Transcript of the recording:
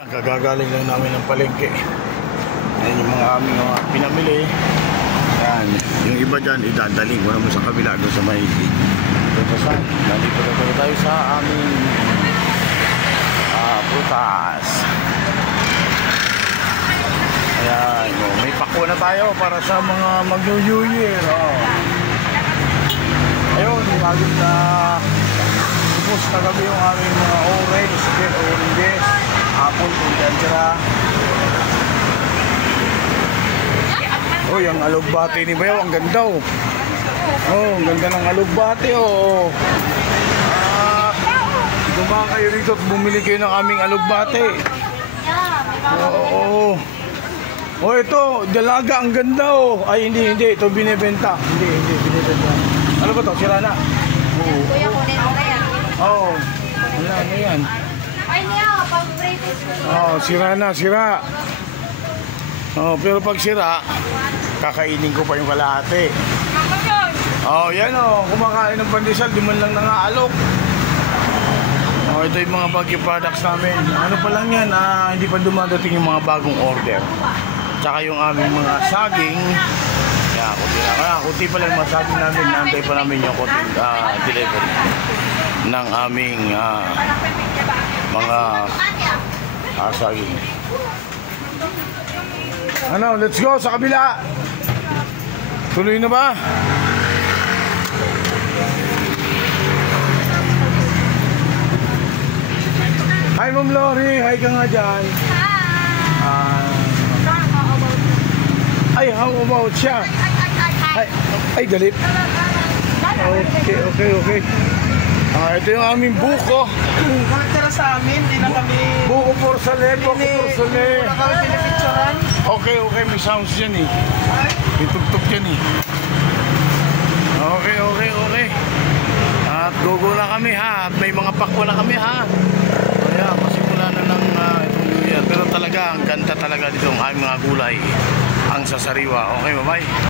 Kagagaling lang namin ng palengke. Ayan yung mga aming pinamili. Ayan, yung iba dyan idadaling ko naman sa kabila doon sa may prutas. Nandito na tayo sa aming prutas. Ayan, may pako na tayo para sa mga mag-New Year. Ayun, bagong na ubos na gabi yung aming mga oranges, apple, kundensira. Oh, yung alugbati ni Bayaw, ang ganda oh. Oh, ang ganda ng alugbati oh. Dumaan kayo rito at bumili kayo ng aming alugbati. Oh, oh, ito, dalaga, ang ganda oh. Ay, hindi, ito binibenta. Hindi, binibenta. Ano ba to? Sira na? Oh. Kuya, kunin mo na yan. Oh, wala na yan. Ay, niya, pang-British. Oh, sira. Oh, pero pag sira, kakainin ko pa yung kalahati. Oh, yan oh, kumakain ng pandesal, di man lang nangaalok. Oh, ito yung mga bagyo products namin. Ano pa lang yan, hindi pa dumadating yung mga bagong order. Tsaka yung aming mga saging. Kaya, kunti pa lang yung saging namin. Naantay pa namin yung kunting delivery ng aming mga saging. Ano, let's go sa kabila. Tuloy na ba? Hi Ma'am Lori, hi ka nga dyan. Ay, how about siya? Ay, galit. Okay. Ito yung aming buko. Bakit sa amin, hindi na kami... Buko porcelain. Hindi na kami pinipicturan. Okay, may sounds dyan eh. May tugtog dyan eh. Okay. At gogo na kami ha. At may mga pakwa na kami ha. Kaya masimula na ng itong New Year. Pero talaga, ang ganda talaga dito ang aming mga gulay. Ang sasariwa. Okay, bye-bye.